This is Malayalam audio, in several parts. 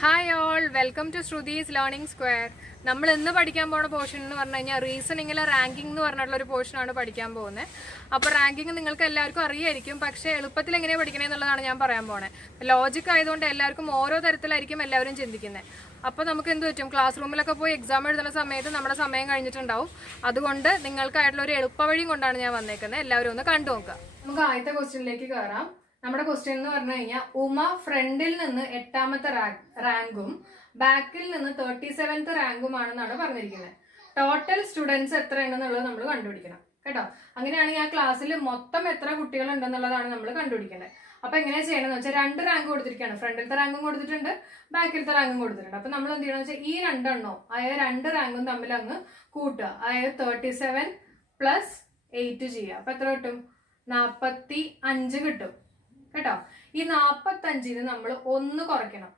Hi all, welcome to Shruti's learning square. നമ്മൾ ഇന്ന് പഠിക്കാൻ പോകുന്ന പോർഷൻ എന്ന് പറഞ്ഞു കഴിഞ്ഞാൽ റീസണിങ്ങിലെ റാങ്കിങ് എന്ന് പറഞ്ഞിട്ടുള്ള ഒരു പോർഷനാണ് പഠിക്കാൻ പോകുന്നത്. അപ്പോൾ റാങ്കിങ് നിങ്ങൾക്ക് എല്ലാവർക്കും അറിയായിരിക്കും, പക്ഷേ എളുപ്പത്തിൽ എങ്ങനെയാണ് പഠിക്കണേ എന്നുള്ളതാണ് ഞാൻ പറയാൻ പോണേ. ലോജിക് ആയതുകൊണ്ട് എല്ലാവർക്കും ഓരോ തരത്തിലായിരിക്കും എല്ലാവരും ചിന്തിക്കുന്നത്. അപ്പോൾ നമുക്ക് എന്ത് പറ്റും, ക്ലാസ് റൂമിലൊക്കെ പോയി എക്സാം എഴുതുന്ന സമയത്ത് നമ്മുടെ സമയം കഴിഞ്ഞിട്ടുണ്ടാവും. അതുകൊണ്ട് നിങ്ങൾക്കായിട്ടുള്ള ഒരു എളുപ്പവഴിയും കൊണ്ടാണ് ഞാൻ വന്നേക്കുന്നത്. എല്ലാവരും ഒന്ന് കണ്ടു നോക്കുക. നമുക്ക് ആദ്യത്തെ ക്വസ്റ്റ്യനിലേക്ക് കയറാം. നമ്മുടെ ക്വസ്റ്റ്യൻ എന്ന് പറഞ്ഞു കഴിഞ്ഞാൽ ഉമ ഫ്രണ്ടിൽ നിന്ന് 8ാമത്തെ റാങ്കും ബാക്കിൽ നിന്ന് 37th റാങ്കുമാണെന്നാണ് പറഞ്ഞിരിക്കുന്നത്. ടോട്ടൽ സ്റ്റുഡൻസ് എത്ര ഉണ്ടെന്നുള്ളത് നമ്മൾ കണ്ടുപിടിക്കണം കേട്ടോ. അങ്ങനെയാണെങ്കിൽ ആ ക്ലാസ്സിൽ മൊത്തം എത്ര കുട്ടികൾ ഉണ്ടെന്നുള്ളതാണ് നമ്മൾ കണ്ടുപിടിക്കേണ്ടത്. അപ്പൊ എങ്ങനെയാ ചെയ്യണമെന്ന് വെച്ചാൽ 2 റാങ്ക് കൊടുത്തിരിക്കുകയാണ്. ഫ്രണ്ടിലത്തെ റാങ്കും കൊടുത്തിട്ടുണ്ട്, ബാക്കിലത്തെ റാങ്കും കൊടുത്തിട്ടുണ്ട്. അപ്പൊ നമ്മൾ എന്ത് ചെയ്യണമെന്ന് വെച്ചാൽ ഈ 2 അതായത് 2 റാങ്കും തമ്മിൽ അങ്ങ് കൂട്ടുക. അതായത് 37 + 8 ചെയ്യുക. അപ്പൊ എത്ര കിട്ടും? 45 കിട്ടും കേട്ടോ. ഈ 45ന് നമ്മൾ 1 കുറയ്ക്കണം.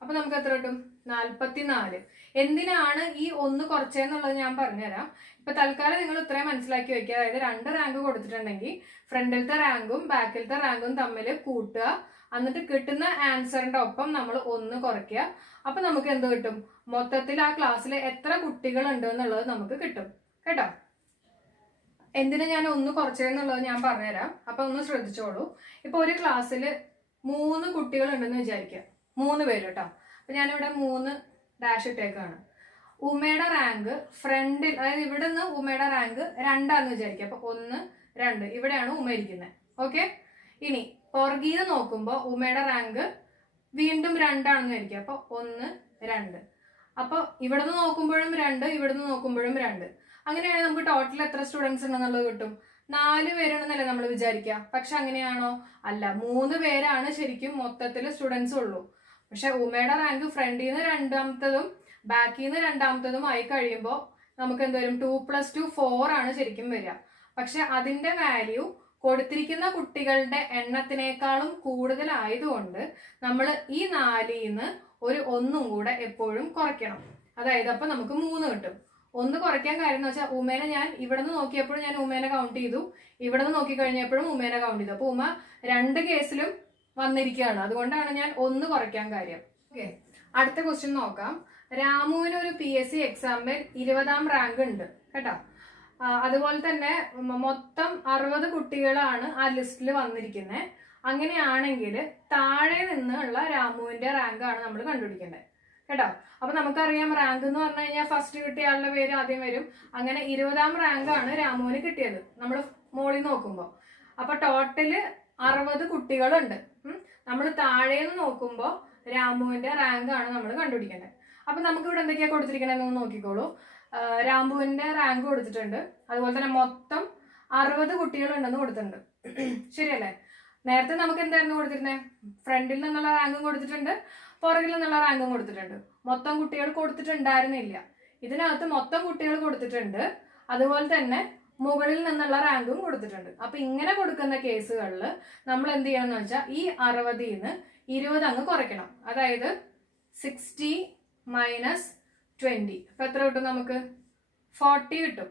അപ്പൊ നമുക്ക് എത്ര കിട്ടും? 44. എന്തിനാണ് ഈ 1 കുറച്ചെന്നുള്ളത് ഞാൻ പറഞ്ഞുതരാം. ഇപ്പൊ തൽക്കാലം നിങ്ങൾ ഇത്രയും മനസ്സിലാക്കി വെക്കുക. അതായത് 2 റാങ്ക് കൊടുത്തിട്ടുണ്ടെങ്കിൽ ഫ്രണ്ടിലത്തെ റാങ്കും ബാക്കിലത്തെ റാങ്കും തമ്മിൽ കൂട്ടുക. എന്നിട്ട് കിട്ടുന്ന ആൻസറിന്റെ ഒപ്പം നമ്മൾ 1 കുറയ്ക്കുക. അപ്പൊ നമുക്ക് എന്ത് കിട്ടും? മൊത്തത്തിൽ ആ ക്ലാസ്സിൽ എത്ര കുട്ടികൾ ഉണ്ട് എന്നുള്ളത് നമുക്ക് കിട്ടും കേട്ടോ. എന്തിനാ ഞാൻ 1 കുറച്ചതെന്നുള്ളത് ഞാൻ പറഞ്ഞുതരാം. അപ്പൊ ഒന്ന് ശ്രദ്ധിച്ചോളൂ. ഇപ്പൊ ഒരു ക്ലാസ്സിൽ 3 കുട്ടികൾ ഉണ്ടെന്ന് വിചാരിക്കുക, 3 പേര് കേട്ടോ. അപ്പൊ ഞാനിവിടെ 3 ഡാഷ് ഇട്ടേക്കാണ്. ഉമയുടെ റാങ്ക് ഫ്രണ്ടിൽ, അതായത് ഇവിടെ നിന്ന് ഉമയുടെ റാങ്ക് 2 വിചാരിക്കുക. അപ്പൊ 1, 2 ഇവിടെയാണ് ഉമ ഇരിക്കുന്നത്. ഓക്കെ. ഇനി പുറകീന്ന് നോക്കുമ്പോ ഉമയുടെ റാങ്ക് വീണ്ടും 2 വിചാരിക്കുക. അപ്പൊ 1, 2. അപ്പൊ ഇവിടുന്ന് നോക്കുമ്പോഴും 2, ഇവിടുന്ന് നോക്കുമ്പോഴും 2. അങ്ങനെയാണെങ്കിൽ നമുക്ക് ടോട്ടൽ എത്ര സ്റ്റുഡൻസ് ഉണ്ടെന്നുള്ളത് കിട്ടും? 4 പേരുണ്ടെന്നല്ലേ നമ്മൾ വിചാരിക്കുക. പക്ഷെ അങ്ങനെയാണോ? അല്ല, 3 പേരാണ് ശരിക്കും മൊത്തത്തിൽ സ്റ്റുഡൻസ് ഉള്ളൂ. പക്ഷെ ഉമയുടെ റാങ്ക് ഫ്രണ്ടിൽ നിന്ന് 2ാമത്തതും ബാക്കിൽ നിന്ന് 2ാമത്തതും ആയി കഴിയുമ്പോൾ നമുക്ക് എന്ത് വരും? 2 + 2 4 ആണ് ശരിക്കും വരിക. പക്ഷെ അതിന്റെ വാല്യൂ കൊടുത്തിരിക്കുന്ന കുട്ടികളുടെ എണ്ണത്തിനേക്കാളും കൂടുതലായതുകൊണ്ട് നമ്മൾ ഈ 4ന്ന് ഒരു 1 കൂടെ എപ്പോഴും കുറയ്ക്കണം. അതായത് അപ്പൊ നമുക്ക് 3 കിട്ടും. 1 കുറയ്ക്കാൻ കാര്യം എന്ന് വെച്ചാൽ ഉമേനെ ഞാൻ ഇവിടെ നിന്ന് നോക്കിയപ്പോഴും ഞാൻ ഉമേനെ കൗണ്ട് ചെയ്തു, ഇവിടെ നിന്ന് നോക്കി കഴിഞ്ഞപ്പോഴും ഉമേനെ കൗണ്ട് ചെയ്തു. അപ്പൊ ഉമ 2 കേസിലും വന്നിരിക്കുകയാണ്. അതുകൊണ്ടാണ് ഞാൻ 1 കുറയ്ക്കാൻ കാര്യം. ഓക്കെ, അടുത്ത ക്വസ്റ്റ്യൻ നോക്കാം. രാമുവിന് ഒരു PSC എക്സാമിൽ 20ാം റാങ്ക് ഉണ്ട് കേട്ടോ. അതുപോലെ തന്നെ മൊത്തം 60 കുട്ടികളാണ് ആ ലിസ്റ്റിൽ വന്നിരിക്കുന്നത്. അങ്ങനെയാണെങ്കിൽ താഴെ നിന്നുള്ള രാമുവിന്റെ റാങ്ക് ആണ് നമ്മൾ കണ്ടുപിടിക്കേണ്ടത് കേട്ടോ. അപ്പൊ നമുക്കറിയാം റാങ്ക് എന്ന് പറഞ്ഞു കഴിഞ്ഞാൽ ഫസ്റ്റ് കിട്ടിയ ആളുടെ പേര് ആദ്യം വരും. അങ്ങനെ 20ാം റാങ്കാണ് രാമുവിന് കിട്ടിയത് നമ്മൾ മോളിൽ നോക്കുമ്പോൾ. അപ്പൊ ടോട്ടല് 60 കുട്ടികളുണ്ട്. നമ്മൾ താഴേന്ന് നോക്കുമ്പോൾ രാമുവിന്റെ റാങ്ക് ആണ് നമ്മൾ കണ്ടുപിടിക്കേണ്ടത്. അപ്പൊ നമുക്ക് ഇവിടെ എന്തൊക്കെയാ കൊടുത്തിരിക്കണെന്ന് നോക്കിക്കോളൂ. രാമുവിന്റെ റാങ്ക് കൊടുത്തിട്ടുണ്ട്. അതുപോലെ തന്നെ മൊത്തം 60 കുട്ടികളുണ്ടെന്ന് കൊടുത്തിട്ടുണ്ട്. ശരിയല്ലേ? നേരത്തെ നമുക്ക് എന്തായിരുന്നു കൊടുത്തിരുന്നത്? ഫ്രണ്ടിൽ നിന്നുള്ള റാങ്കും കൊടുത്തിട്ടുണ്ട്, പുറകിൽ നിന്നുള്ള റാങ്കും കൊടുത്തിട്ടുണ്ട്. മൊത്തം കുട്ടികൾ കൊടുത്തിട്ടുണ്ടായിരുന്നില്ല. ഇതിനകത്ത് മൊത്തം കുട്ടികൾ കൊടുത്തിട്ടുണ്ട്, അതുപോലെ തന്നെ മുകളിൽ നിന്നുള്ള റാങ്കും കൊടുത്തിട്ടുണ്ട്. അപ്പൊ ഇങ്ങനെ കൊടുക്കുന്ന കേസുകളിൽ നമ്മൾ എന്ത് ചെയ്യണമെന്ന് വെച്ചാൽ ഈ 60ന്ന് 20 അങ്ങ് കുറയ്ക്കണം. അതായത് 60 - 20. അപ്പൊ എത്ര കിട്ടും? നമുക്ക് 40 കിട്ടും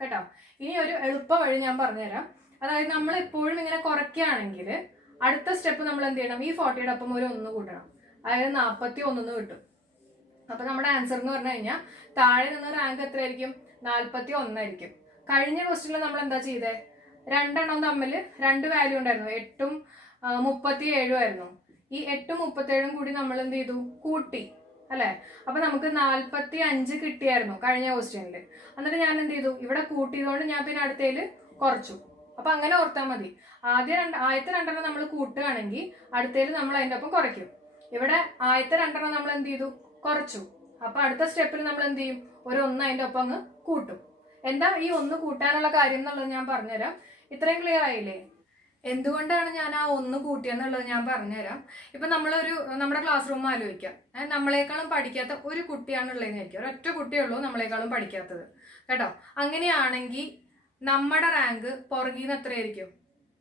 കേട്ടോ. ഇനി ഒരു എളുപ്പ വഴി ഞാൻ പറഞ്ഞുതരാം. അതായത് നമ്മൾ എപ്പോഴും ഇങ്ങനെ കുറയ്ക്കുകയാണെങ്കിൽ അടുത്ത സ്റ്റെപ്പ് നമ്മൾ എന്ത് ചെയ്യണം? ഈ 40യുടെ ഒപ്പം ഒരു 1 കൂട്ടണം. അതായത് 41 കിട്ടും. അപ്പൊ നമ്മുടെ ആൻസർ എന്ന് പറഞ്ഞു കഴിഞ്ഞാൽ താഴെ നിന്ന് റാങ്ക് എത്രയായിരിക്കും? 41 ആയിരിക്കും. കഴിഞ്ഞ ക്വസ്റ്റ്യനിൽ നമ്മൾ എന്താ ചെയ്തേ? 2 തമ്മിൽ 2 വാല്യൂ ഉണ്ടായിരുന്നു. 8ഉം 37 ആയിരുന്നു. ഈ 8ഉം 37 കൂടി നമ്മൾ എന്ത് ചെയ്തു? കൂട്ടി അല്ലെ? അപ്പൊ നമുക്ക് 45 കിട്ടിയായിരുന്നു കഴിഞ്ഞ ക്വസ്റ്റ്യനിൽ. എന്നിട്ട് ഞാൻ എന്ത് ചെയ്തു? ഇവിടെ കൂട്ടിയതുകൊണ്ട് ഞാൻ പിന്നെ അടുത്തേല് കുറച്ചു. അപ്പൊ അങ്ങനെ ഓർത്താൽ മതി. ആദ്യത്തെ 2 നമ്മൾ കൂട്ടുകയാണെങ്കിൽ അടുത്തേല് നമ്മൾ അതിന്റെ ഒപ്പം കുറയ്ക്കും. ഇവിടെ ആദ്യത്തെ 2 നമ്മൾ എന്ത് ചെയ്തു? കുറച്ചു. അപ്പൊ അടുത്ത സ്റ്റെപ്പിൽ നമ്മൾ എന്ത് ചെയ്യും? ഒരു 1 അതിന്റെ ഒപ്പം അങ്ങ് കൂട്ടും. എന്താ ഈ 1 കൂട്ടാനുള്ള കാര്യം എന്നുള്ളത് ഞാൻ പറഞ്ഞുതരാം. ഇത്രയും ക്ലിയർ ആയില്ലേ? എന്തുകൊണ്ടാണ് ഞാൻ ആ 1 കൂട്ടിയെന്നുള്ളത് ഞാൻ പറഞ്ഞുതരാം. ഇപ്പൊ നമ്മുടെ ക്ലാസ് റൂം ആലോചിക്കാം. നമ്മളെക്കാളും പഠിക്കാത്ത ഒരു കുട്ടിയാണ് ഉള്ളതെന്ന് വിചാരിക്കും. ഒരൊറ്റ കുട്ടിയുള്ളൂ നമ്മളെക്കാളും പഠിക്കാത്തത് കേട്ടോ. അങ്ങനെയാണെങ്കിൽ നമ്മുടെ റാങ്ക് പുറകിൽ നിന്ന് എത്രയായിരിക്കും?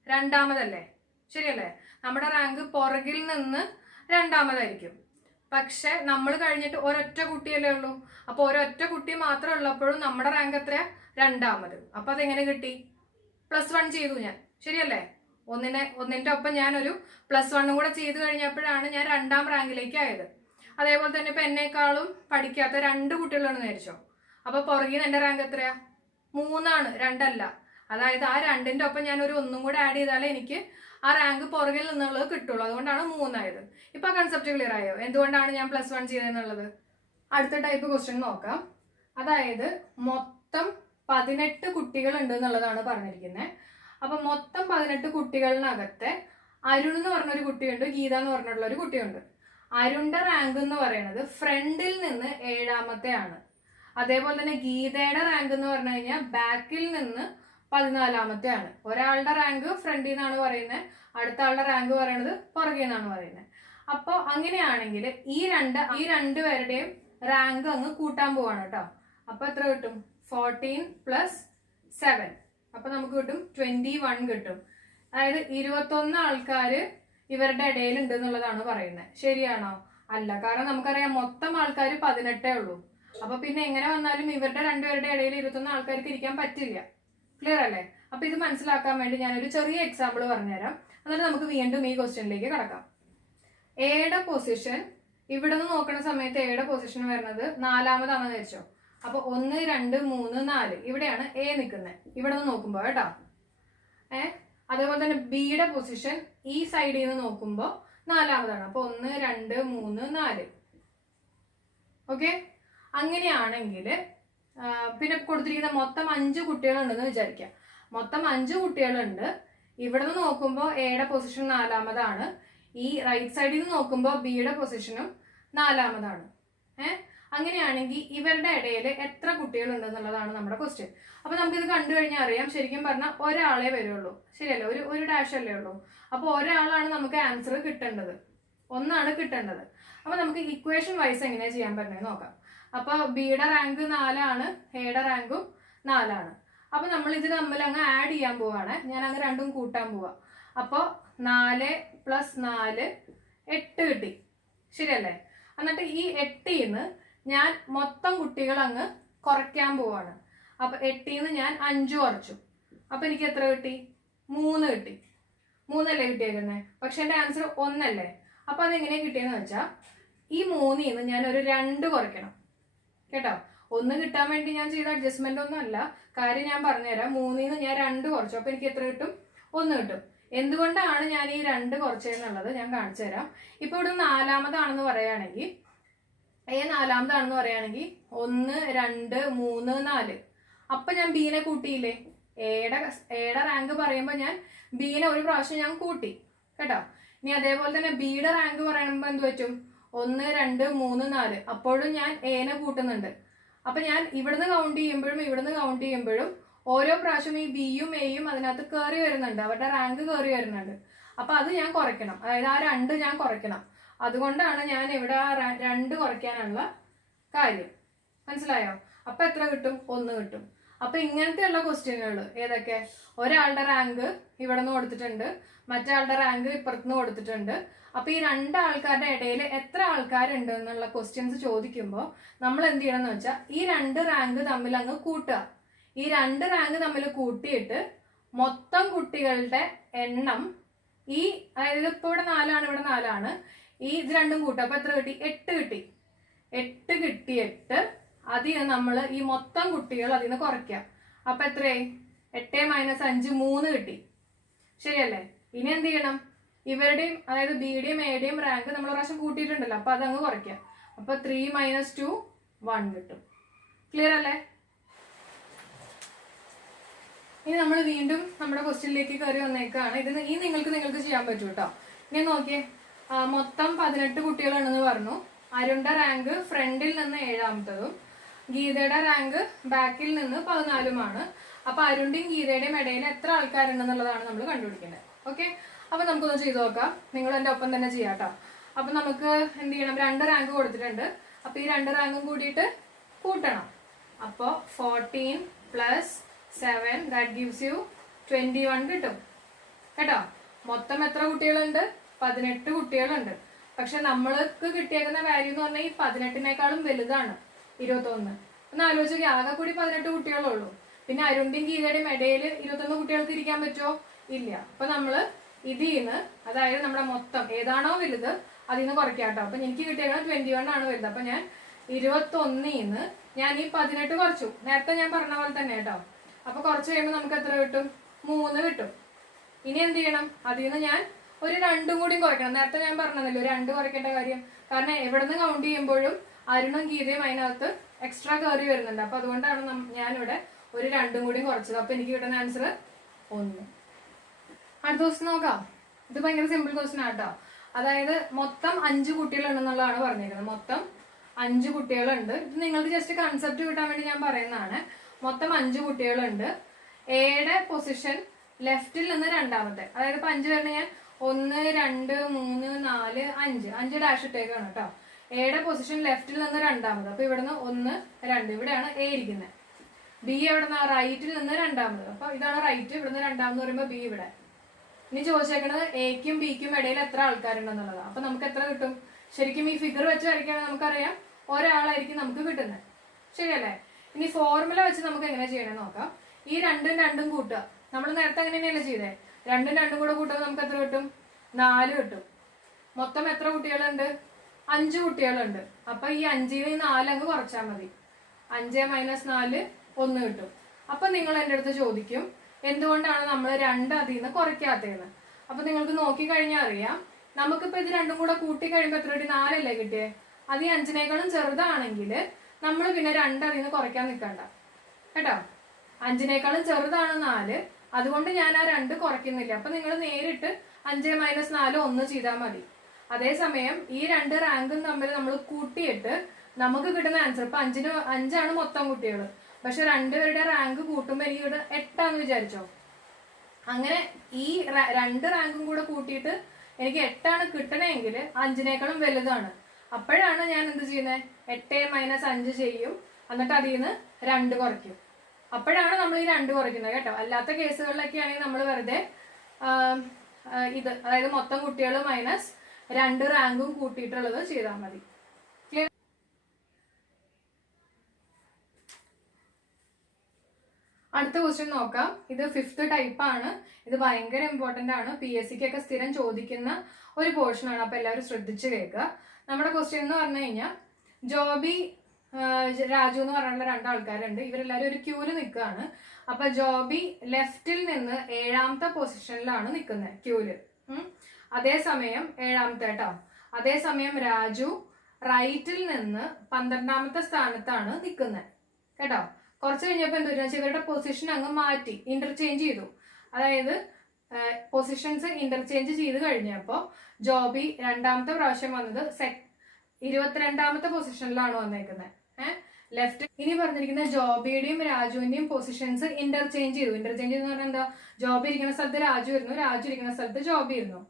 2ാമതല്ലേ? ശരിയല്ലേ? നമ്മുടെ റാങ്ക് പുറകിൽ നിന്ന് 2ാമതായിരിക്കും. പക്ഷെ നമ്മൾ കഴിഞ്ഞിട്ട് ഒരൊറ്റ കുട്ടിയല്ലേ ഉള്ളൂ. അപ്പൊ ഒരൊറ്റ കുട്ടി മാത്രം ഉള്ളപ്പോഴും നമ്മുടെ റാങ്ക് എത്രയാ? 2ാമത്. അപ്പൊ അതെങ്ങനെ കിട്ടി? +1 ചെയ്തു ഞാൻ. ശരിയല്ലേ? ഒന്നിന്റെ ഒപ്പം ഞാൻ ഒരു +1 കൂടെ ചെയ്ത് കഴിഞ്ഞപ്പോഴാണ് ഞാൻ 2ാം റാങ്കിലേക്ക് ആയത്. അതേപോലെ തന്നെ ഇപ്പൊ എന്നെക്കാളും പഠിക്കാത്ത 2 കുട്ടികളാണെന്ന് വിചാരിച്ചോ. അപ്പൊ പുറകിൽ എന്റെ റാങ്ക് എത്രയാ? 3 2 അതായത് ആ 2ന്റെ ഒപ്പം ഞാൻ ഒരു 1 കൂടെ ആഡ് ചെയ്താലേ എനിക്ക് ആ റാങ്ക് പുറകിൽ നിന്നുള്ളത് കിട്ടുള്ളൂ. അതുകൊണ്ടാണ് 3 ഇപ്പൊ കൺസെപ്റ്റ് ക്ലിയർ ആയോ എന്തുകൊണ്ടാണ് ഞാൻ +1 ചെയ്തെന്നുള്ളത്? അടുത്ത ടൈപ്പ് ക്വസ്റ്റ്യൻ നോക്കാം. അതായത് മൊത്തം 18 കുട്ടികൾ ഉണ്ട് എന്നുള്ളതാണ് പറഞ്ഞിരിക്കുന്നത്. അപ്പൊ മൊത്തം 18 കുട്ടികളിനകത്തെ അരുൺ എന്ന് പറഞ്ഞൊരു കുട്ടിയുണ്ട്, ഗീത എന്ന് പറഞ്ഞിട്ടുള്ള ഒരു കുട്ടിയുണ്ട്. അരുണിന്റെ റാങ്ക് എന്ന് പറയുന്നത് ഫ്രണ്ടിൽ നിന്ന് 7ാമത്തെ ആണ്. അതേപോലെ തന്നെ ഗീതയുടെ റാങ്ക് എന്ന് പറഞ്ഞു കഴിഞ്ഞാൽ ബാക്കിൽ നിന്ന് 14ാമത്തെ ആണ്. ഒരാളുടെ റാങ്ക് ഫ്രണ്ടിൽ നിന്നാണ് പറയുന്നത്, അടുത്ത ആളുടെ റാങ്ക് പറയുന്നത് പുറകിൽ നിന്നാണ് പറയുന്നത്. അപ്പൊ അങ്ങനെയാണെങ്കിൽ ഈ രണ്ടുപേരുടെയും റാങ്ക് അങ്ങ് കൂട്ടാൻ പോവാണ് കേട്ടോ. അപ്പൊ എത്ര കിട്ടും? 14 + 7. അപ്പൊ നമുക്ക് കിട്ടും 21 കിട്ടും. അതായത് 21 ആൾക്കാര് ഇവരുടെ ഇടയിൽ ഉണ്ട് എന്നുള്ളതാണ് പറയുന്നത്. ശരിയാണോ? അല്ല. കാരണം നമുക്കറിയാം മൊത്തം ആൾക്കാർ 18 ഉള്ളൂ. അപ്പൊ പിന്നെ എങ്ങനെ വന്നാലും ഇവരുടെ രണ്ടുപേരുടെ ഇടയിൽ 21 ആൾക്കാർക്ക് ഇരിക്കാൻ പറ്റില്ല. ക്ലിയർ അല്ലേ? അപ്പൊ ഇത് മനസ്സിലാക്കാൻ വേണ്ടി ഞാനൊരു ചെറിയ എക്സാമ്പിൾ പറഞ്ഞുതരാം. എന്നിട്ട് നമുക്ക് വീണ്ടും ഈ ക്വസ്റ്റ്യനിലേക്ക് കടക്കാം. എയുടെ പൊസിഷൻ ഇവിടെ നിന്ന് നോക്കുന്ന സമയത്ത് എയുടെ പൊസിഷൻ വരുന്നത് 4ാമതാണെന്ന് വെച്ചോ. അപ്പൊ 1 2 3 4 ഇവിടെയാണ് എ നിൽക്കുന്നത്, ഇവിടെ നിന്ന് നോക്കുമ്പോ കേട്ടോ. അതേപോലെ തന്നെ ബിയുടെ പൊസിഷൻ ഈ സൈഡിൽ നിന്ന് നോക്കുമ്പോ 4ാമതാണ്. അപ്പൊ 1 2 3 4. ഓക്കെ. അങ്ങനെയാണെങ്കിൽ പിന്നെ കൊടുത്തിരിക്കുന്ന മൊത്തം 5 കുട്ടികളുണ്ടെന്ന് വിചാരിക്കാം. മൊത്തം 5 കുട്ടികളുണ്ട്. ഇവിടെ നിന്ന് നോക്കുമ്പോൾ എയുടെ പൊസിഷൻ 4ാമതാണ്. ഈ റൈറ്റ് സൈഡിൽ നിന്ന് നോക്കുമ്പോൾ ബിയുടെ പൊസിഷനും 4ാമതാണ്. അങ്ങനെയാണെങ്കിൽ ഇവരുടെ ഇടയിൽ എത്ര കുട്ടികൾ ഉണ്ടെന്നുള്ളതാണ് നമ്മുടെ ക്വസ്റ്റ്യൻ. അപ്പൊ നമുക്കിത് കണ്ടു കഴിഞ്ഞാൽ അറിയാം, ശരിക്കും പറഞ്ഞാൽ ഒരാളെ വരുള്ളൂ. ശരിയല്ലേ? ഒരു ഡാഷ് അല്ലേ ഉള്ളൂ. അപ്പൊ ഒരാളാണ് നമുക്ക് ആൻസർ കിട്ടേണ്ടത്, 1 കിട്ടേണ്ടത്. അപ്പൊ നമുക്ക് ഇക്വേഷൻ വൈസ് എങ്ങനെയാ ചെയ്യാൻ പറ്റുന്നത് നോക്കാം. അപ്പൊ ബിയുടെ റാങ്ക് 4 എയുടെ റാങ്കും 4. അപ്പൊ നമ്മൾ ഇത് തമ്മിൽ അങ്ങ് ആഡ് ചെയ്യാൻ പോവാണ്. ഞാൻ അങ്ങ് രണ്ടും കൂട്ടാൻ പോവാ. അപ്പൊ 4 + 4 8 കിട്ടി. ശരിയല്ലേ? എന്നിട്ട് ഈ 8ന്ന് ഞാൻ മൊത്തം കുട്ടികൾ അങ്ങ് കുറയ്ക്കാൻ പോവാണ്. അപ്പൊ 8ന്ന് ഞാൻ 5 കുറച്ചു. അപ്പൊ എനിക്ക് എത്ര കിട്ടി? 3 കിട്ടി. 3 കിട്ടിയേക്കുന്നത്. പക്ഷെ എന്റെ ആൻസർ 1. അപ്പൊ അതെങ്ങനെയാ കിട്ടിയെന്ന് വെച്ചാൽ ഈ 3ന്ന് ഞാൻ ഒരു 2 കുറയ്ക്കണം കേട്ടോ. 1 കിട്ടാൻ വേണ്ടി ഞാൻ ചെയ്ത അഡ്ജസ്റ്റ്മെന്റ് ഒന്നും അല്ല. കാര്യം ഞാൻ പറഞ്ഞുതരാം. 3ന്ന് ഞാൻ 2 കുറച്ചു. അപ്പൊ എനിക്ക് എത്ര കിട്ടും? 1 കിട്ടും. എന്തുകൊണ്ടാണ് ഞാൻ ഈ 2 കുറച്ചതെന്നുള്ളത് ഞാൻ കാണിച്ചു തരാം. ഇപ്പൊ ഇവിടെ 4ാമതാണെന്ന് പറയുകയാണെങ്കിൽ 4ാമതാണെന്ന് പറയുകയാണെങ്കിൽ 1 2 3 4. അപ്പൊ ഞാൻ ബീനെ കൂട്ടിയില്ലേ? എയുടെ റാങ്ക് പറയുമ്പോൾ ഞാൻ ബീനെ ഒരു പ്രാവശ്യം ഞാൻ കൂട്ടി കേട്ടോ. ഇനി അതേപോലെ തന്നെ ബിയുടെ റാങ്ക് പറയുമ്പോൾ എന്ത് പറ്റും? 1 2 3 4. അപ്പോഴും ഞാൻ എനെ കൂട്ടുന്നുണ്ട്. അപ്പൊ ഞാൻ ഇവിടുന്ന് കൗണ്ട് ചെയ്യുമ്പോഴും ഇവിടുന്ന് കൗണ്ട് ചെയ്യുമ്പോഴും ഓരോ പ്രാവശ്യം ഈ ബിയും എയും അതിനകത്ത് കയറി വരുന്നുണ്ട്, അവരുടെ റാങ്ക് കയറി വരുന്നുണ്ട്. അപ്പൊ അത് ഞാൻ കുറയ്ക്കണം. അതായത് ആ 2 ഞാൻ കുറയ്ക്കണം. അതുകൊണ്ടാണ് ഞാൻ ഇവിടെ ആ 2 കുറയ്ക്കാനുള്ള കാര്യം. മനസ്സിലായോ? അപ്പൊ എത്ര കിട്ടും? 1 കിട്ടും. അപ്പൊ ഇങ്ങനത്തെയുള്ള ക്വസ്റ്റ്യനുകൾ ഏതൊക്കെ? ഒരാളുടെ റാങ്ക് ഇവിടെ നിന്ന് കൊടുത്തിട്ടുണ്ട്, മറ്റേ റാങ്ക് ഇപ്പുറത്തുനിന്ന് കൊടുത്തിട്ടുണ്ട്. അപ്പൊ ഈ 2 ആൾക്കാരുടെ ഇടയിൽ എത്ര ആൾക്കാരുണ്ട് എന്നുള്ള ക്വസ്റ്റ്യൻസ് ചോദിക്കുമ്പോൾ നമ്മൾ എന്ത് ചെയ്യണം എന്ന് വെച്ചാൽ ഈ 2 റാങ്ക് തമ്മിൽ അങ്ങ് കൂട്ടുക. ഈ 2 റാങ്ക് തമ്മിൽ കൂട്ടിയിട്ട് മൊത്തം കുട്ടികളുടെ എണ്ണം ഈ, അതായത് ഇപ്പൊ ഇവിടെ 4 ഇവിടെ 4, ഈ ഇത് രണ്ടും കൂട്ടുക. അപ്പൊ എത്ര കിട്ടി? 8 കിട്ടി. 8 കിട്ടിയിട്ട് അതിന് നമ്മൾ ഈ മൊത്തം കുട്ടികൾ അതിന് കുറയ്ക്കുക. അപ്പൊ എത്രയായി? 8 - 5 3 കിട്ടി. ശരിയല്ലേ? ഇനി എന്ത് ചെയ്യണം? ഇവരുടെയും അതായത് ബിയുടെയും എയുടെയും റാങ്ക് നമ്മൾ പ്രാവശ്യം കൂട്ടിയിട്ടുണ്ടല്ലോ, അപ്പൊ അതങ്ങ് കുറയ്ക്കാം. അപ്പൊ 3 - 2 1 കിട്ടും. ക്ലിയർ അല്ലേ? ഇനി നമ്മൾ വീണ്ടും നമ്മുടെ ക്വസ്റ്റ്യനിലേക്ക് കയറി വന്നേക്കാണ്. ഇത് നിങ്ങൾക്ക് ചെയ്യാൻ പറ്റും കേട്ടോ. ഇനി നോക്കിയേ, മൊത്തം 18 കുട്ടികളാണെന്ന് പറഞ്ഞു. അരുണിന്റെ റാങ്ക് ഫ്രണ്ടിൽ നിന്ന് 7ാമത്തതും ഗീതയുടെ റാങ്ക് ബാക്കിൽ നിന്ന് 14മാണ്. അപ്പൊ അരുണിന്റെയും ഗീതയുടെയും ഇടയിൽ എത്ര ആൾക്കാരുണ്ടെന്നുള്ളതാണ് നമ്മൾ കണ്ടുപിടിക്കേണ്ടത്. ഓക്കെ. അപ്പൊ നമുക്കൊന്ന് ചെയ്ത് നോക്കാം. നിങ്ങൾ എന്റെ ഒപ്പം തന്നെ ചെയ്യാട്ടോ. അപ്പൊ നമുക്ക് എന്ത് ചെയ്യണം? 2 റാങ്ക് കൊടുത്തിട്ടുണ്ട്. അപ്പൊ ഈ 2 റാങ്കും കൂടിയിട്ട് കൂട്ടണം. അപ്പൊ 14 + 7 that gives you 21 കിട്ടും കേട്ടോ. മൊത്തം എത്ര കുട്ടികളുണ്ട്? 18 കുട്ടികളുണ്ട്. പക്ഷെ നമ്മൾക്ക് കിട്ടിയേക്കുന്ന വാല്യൂ എന്ന് പറഞ്ഞാൽ ഈ 18നേക്കാളും വലുതാണ് 21. ഒന്ന് ആലോചിക്കുക, ആകെ കൂടി 18 കുട്ടികളുള്ളൂ. പിന്നെ അരുണിന്റെയും ഗീതയുടെയും ഇടയിൽ 21 കുട്ടികൾക്ക് ഇരിക്കാൻ പറ്റുമോ? ഇല്ല. അപ്പൊ നമ്മള് ഇതിൽ നിന്ന്, അതായത് നമ്മുടെ മൊത്തം ഏതാണോ വലുത് അതിൽ നിന്ന് കുറയ്ക്കാം കേട്ടോ. അപ്പൊ എനിക്ക് കിട്ടിയത് 21 ആണ് വലുത്. അപ്പൊ ഞാൻ 21 ഞാൻ ഈ 18 കുറച്ചു. നേരത്തെ ഞാൻ പറഞ്ഞ പോലെ തന്നെ കേട്ടോ. അപ്പൊ കുറച്ച് കഴിയുമ്പോൾ നമുക്ക് എത്ര കിട്ടും? 3 കിട്ടും. ഇനി എന്ത് ചെയ്യണം? അതിൽ നിന്ന് ഞാൻ ഒരു 2 കൂടി കുറയ്ക്കണം. നേരത്തെ ഞാൻ പറഞ്ഞതല്ലോ 2 കുറയ്ക്കേണ്ട കാര്യം. കാരണം എവിടെ നിന്ന് കൗണ്ട് ചെയ്യുമ്പോഴും അരുണും ഗീതയും അതിനകത്ത് എക്സ്ട്രാ കയറി വരുന്നുണ്ട്. അപ്പൊ അതുകൊണ്ടാണ് ഞാനിവിടെ ഒരു 2 കൂടി കുറച്ചത്. അപ്പൊ എനിക്ക് കിട്ടുന്ന ആൻസർ 1. അടുത്ത ക്വസ്റ്റ്യൻ നോക്കാം. ഇത് ഭയങ്കര സിമ്പിൾ ക്വസ്റ്റ്യൻ ആട്ടോ. അതായത് മൊത്തം 5 കുട്ടികളുണ്ടെന്നുള്ളതാണ് പറഞ്ഞിരിക്കുന്നത്. മൊത്തം 5 കുട്ടികളുണ്ട്. ഇത് നിങ്ങൾക്ക് ജസ്റ്റ് കൺസെപ്റ്റ് കിട്ടാൻ വേണ്ടി ഞാൻ പറയുന്നതാണ്. മൊത്തം 5 കുട്ടികളുണ്ട്. എയുടെ പൊസിഷൻ ലെഫ്റ്റിൽ നിന്ന് രണ്ടാമത്തെ, അതായത് ഇപ്പൊ 5 പേരുടെ ഞാൻ 1 2 3 4 5 ഡാഷ് ഇട്ടേക്കാണ് കേട്ടോ. എയുടെ പൊസിഷൻ ലെഫ്റ്റിൽ നിന്ന് രണ്ടാമത്. അപ്പൊ ഇവിടുന്ന് 1 2 ഇവിടെയാണ് എ ഇരിക്കുന്നത്. ബി എവിടുന്ന് റൈറ്റിൽ നിന്ന് രണ്ടാമത്. അപ്പൊ ഇതാണ് റൈറ്റ്. ഇവിടുന്ന് രണ്ടാമെന്ന് പറയുമ്പോൾ ബി ഇവിടെ. ഇനി ചോദിച്ചേക്കുന്നത് എക്കും ബിക്കും ഇടയിൽ എത്ര ആൾക്കാരുണ്ടെന്നുള്ളത്. അപ്പൊ നമുക്ക് എത്ര കിട്ടും? ശരിക്കും ഈ ഫിഗർ വെച്ച് വരയ്ക്കുകയാണെങ്കിൽ നമുക്കറിയാം ഒരാളായിരിക്കും നമുക്ക് കിട്ടുന്നത്. ശരിയല്ലേ? ഇനി ഫോർമുല വെച്ച് നമുക്ക് എങ്ങനെ ചെയ്യണമെന്ന് നോക്കാം. ഈ 2 2 കൂട്ടുക. നമ്മൾ നേരത്തെ അങ്ങനെയല്ലേ ചെയ്തേ? 2 2 കൂടെ കൂട്ടുമ്പോൾ നമുക്ക് എത്ര കിട്ടും? 4 കിട്ടും. മൊത്തം എത്ര കുട്ടികളുണ്ട്? 5 കുട്ടികളുണ്ട്. അപ്പൊ ഈ 5ൽ നിന്ന് 4 അങ്ങ് കുറച്ചാൽ മതി. 5 - 4 1 കിട്ടും. അപ്പൊ നിങ്ങൾ എൻ്റെ അടുത്ത് ചോദിക്കും എന്തുകൊണ്ടാണ് നമ്മൾ 2 അതിൽ നിന്ന് കുറയ്ക്കാത്തതെന്ന്. അപ്പൊ നിങ്ങൾക്ക് നോക്കിക്കഴിഞ്ഞാൽ അറിയാം. നമുക്കിപ്പോ ഇത് 2 കൂടെ കൂട്ടി കഴിയുമ്പോൾ എത്ര കിട്ടി? 4 അല്ലേ കിട്ടിയേ? അത് ഈ 5നേക്കാളും ചെറുതാണെങ്കിൽ നമ്മൾ പിന്നെ 2 അതിൽ നിന്ന് കുറയ്ക്കാൻ നിൽക്കണ്ട കേട്ടോ. 5നേക്കാളും ചെറുതാണ് 4, അതുകൊണ്ട് ഞാൻ ആ 2 കുറയ്ക്കുന്നില്ല. അപ്പൊ നിങ്ങൾ നേരിട്ട് 5 - 4 1 ചെയ്താൽ മതി. അതേസമയം ഈ 2 റാങ്കും തമ്മിൽ നമ്മൾ കൂട്ടിയിട്ട് നമുക്ക് കിട്ടുന്ന ആൻസർ ഇപ്പൊ 5 മൊത്തം കുട്ടികൾ. പക്ഷെ 2 പേരുടെ റാങ്ക് കൂട്ടുമ്പോൾ എനിക്ക് ഇവിടെ 8 വിചാരിച്ചോ. അങ്ങനെ ഈ 2 റാങ്കും കൂടെ കൂട്ടിയിട്ട് എനിക്ക് 8 കിട്ടണമെങ്കിൽ 5നേക്കാളും വലുതാണ്. അപ്പോഴാണ് ഞാൻ എന്ത് ചെയ്യുന്നത്? 8 - 5 ചെയ്യും. എന്നിട്ട് അതിൽ നിന്ന് 2 കുറയ്ക്കും. അപ്പോഴാണ് നമ്മൾ ഈ 2 കുറയ്ക്കുന്നത് കേട്ടോ. അല്ലാത്ത കേസുകളിലൊക്കെ ആണെങ്കിൽ നമ്മൾ വെറുതെ ഇത്, അതായത് മൊത്തം കുട്ടികൾ മൈനസ് 2 റാങ്കും കൂട്ടിയിട്ടുള്ളത് ചെയ്താൽ മതി. അടുത്ത ക്വസ്റ്റ്യൻ നോക്കാം. ഇത് 5th ടൈപ്പ് ആണ്. ഇത് ഭയങ്കര ഇമ്പോർട്ടന്റ് ആണ്. PSCക്കൊക്കെ സ്ഥിരം ചോദിക്കുന്ന ഒരു പോർഷൻ ആണ്. അപ്പൊ എല്ലാവരും ശ്രദ്ധിച്ച് കേൾക്കുക. നമ്മുടെ ക്വസ്റ്റ്യൻ എന്ന് പറഞ്ഞു കഴിഞ്ഞാൽ ജോബി രാജു എന്ന് പറഞ്ഞുള്ള 2 ആൾക്കാരുണ്ട്. ഇവരെല്ലാവരും ഒരു ക്യൂല് നിൽക്കുകയാണ്. അപ്പൊ ജോബി ലെഫ്റ്റിൽ നിന്ന് 7ാമത്തെ പൊസിഷനിലാണ് നിൽക്കുന്നത് ക്യൂല്. അതേസമയം 7ാമത്തെ കേട്ടോ. അതേസമയം രാജു റൈറ്റിൽ നിന്ന് 12ാമത്തെ സ്ഥാനത്താണ് നിൽക്കുന്നത് കേട്ടോ. കുറച്ച് കഴിഞ്ഞപ്പോൾ എന്താ വെച്ചാൽ ഇവരുടെ പൊസിഷൻ അങ്ങ് മാറ്റി ഇന്റർചേഞ്ച് ചെയ്തു. അതായത് പൊസിഷൻസ് ഇന്റർചേഞ്ച് ചെയ്ത് കഴിഞ്ഞപ്പോൾ ജോബി 2ാമത്തെ പ്രാവശ്യം വന്നത് 22ാമത്തെ പൊസിഷനിലാണ് വന്നേക്കുന്നത്. ലെഫ്റ്റ്. ഇനി പറഞ്ഞിരിക്കുന്നത് ജോബിയുടെയും രാജുവിന്റെയും പൊസിഷൻസ് ഇന്റർചേഞ്ച് ചെയ്തു. ഇന്റർചേഞ്ച് എന്ന് പറഞ്ഞാൽ എന്താ? ജോബി ഇരിക്കുന്ന സ്ഥലത്ത് രാജു ഇരുന്നു, രാജു ഇരിക്കുന്ന സ്ഥലത്ത് ജോബി ഇരുന്നു.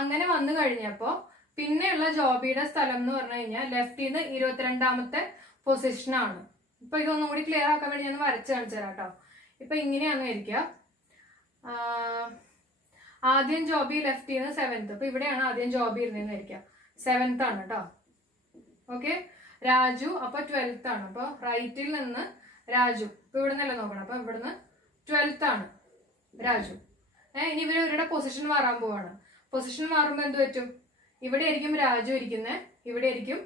അങ്ങനെ വന്നു കഴിഞ്ഞപ്പോ പിന്നെയുള്ള ജോബിയുടെ സ്ഥലം എന്ന് പറഞ്ഞു കഴിഞ്ഞാൽ ലെഫ്റ്റിൽ നിന്ന് 22ാമത്തെ പൊസിഷനാണ്. ഇപ്പൊ ഇതൊന്നും കൂടി ക്ലിയർ ആക്കാൻ വേണ്ടി ഞാൻ വരച്ച് കാണിച്ചു തരാം കേട്ടോ. ഇപ്പൊ ഇങ്ങനെയാണ് ഇരിക്കുക. ആദ്യം ജോബി ലെഫ്റ്റിൽ നിന്ന് 7th. അപ്പൊ ഇവിടെയാണ് ആദ്യം ജോബി ഇരുന്നതെന്ന് ഇരിക്കുക. 7th ആണ് കേട്ടോ. ഓക്കെ. രാജു അപ്പൊ 12th ആണ്. അപ്പൊ റൈറ്റിൽ നിന്ന് രാജു ഇപ്പൊ ഇവിടെ നിന്നല്ല നോക്കണം. അപ്പൊ ഇവിടുന്ന് 12th ആണ് രാജു. ഇനി ഇവരുടെ പൊസിഷൻ മാറാൻ പോവാണ്. പൊസിഷൻ മാറുമ്പോൾ എന്ത് പറ്റും? ഇവിടെ ആയിരിക്കും രാജു ഇരിക്കുന്നത്, ഇവിടെ ആയിരിക്കും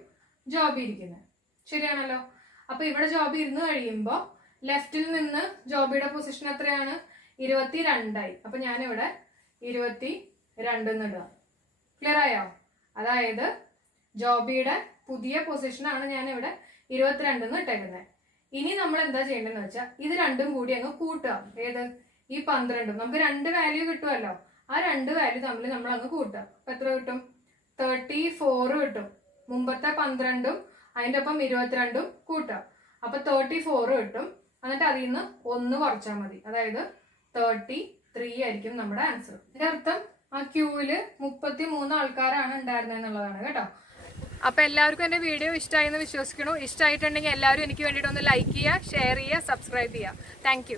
ജോബി ഇരിക്കുന്നത്. ശരിയാണല്ലോ? അപ്പൊ ഇവിടെ ജോബി ഇരുന്ന് കഴിയുമ്പോ ലെഫ്റ്റിൽ നിന്ന് ജോബിയുടെ പൊസിഷൻ എത്രയാണ്? 22ആയി. അപ്പൊ ഞാനിവിടെ 22 ഇടുക. ക്ലിയർ ആയോ? അതായത് ജോബിയുടെ പുതിയ പൊസിഷനാണ് ഞാൻ ഇവിടെ 22 ഇട്ടേക്കുന്നത്. ഇനി നമ്മൾ എന്താ ചെയ്യേണ്ടതെന്ന് വെച്ചാൽ ഇത് 2ഉം കൂടി അങ്ങ് കൂട്ടുക. ഏത്? ഈ 12. നമുക്ക് 2 വാല്യൂ കിട്ടുമല്ലോ. ആ 2 വാല്യൂ തമ്മിൽ നമ്മൾ അങ്ങ് കൂട്ടുക. അപ്പൊ എത്ര കിട്ടും? 34 കിട്ടും. മുമ്പത്തെ 12ഉം അതിന്റെ ഒപ്പം 22ഉം കൂട്ടുക. അപ്പൊ 34 കിട്ടും. എന്നിട്ട് അതിൽ നിന്ന് 1 കുറച്ചാൽ മതി. അതായത് 33 ആയിരിക്കും നമ്മുടെ ആൻസർ. ഇതിന്റെ അർത്ഥം ആ ക്യൂവില് 33 ആൾക്കാരാണ് ഉണ്ടായിരുന്നെന്നുള്ളതാണ് കേട്ടോ. അപ്പൊ എല്ലാവർക്കും എന്റെ വീഡിയോ ഇഷ്ടമായി എന്ന് വിശ്വസിക്കണു. ഇഷ്ടമായിട്ടുണ്ടെങ്കിൽ എല്ലാവരും എനിക്ക് വേണ്ടിയിട്ട് ഒന്ന് ലൈക്ക് ചെയ്യുക, ഷെയർ ചെയ്യുക, സബ്സ്ക്രൈബ് ചെയ്യുക. താങ്ക്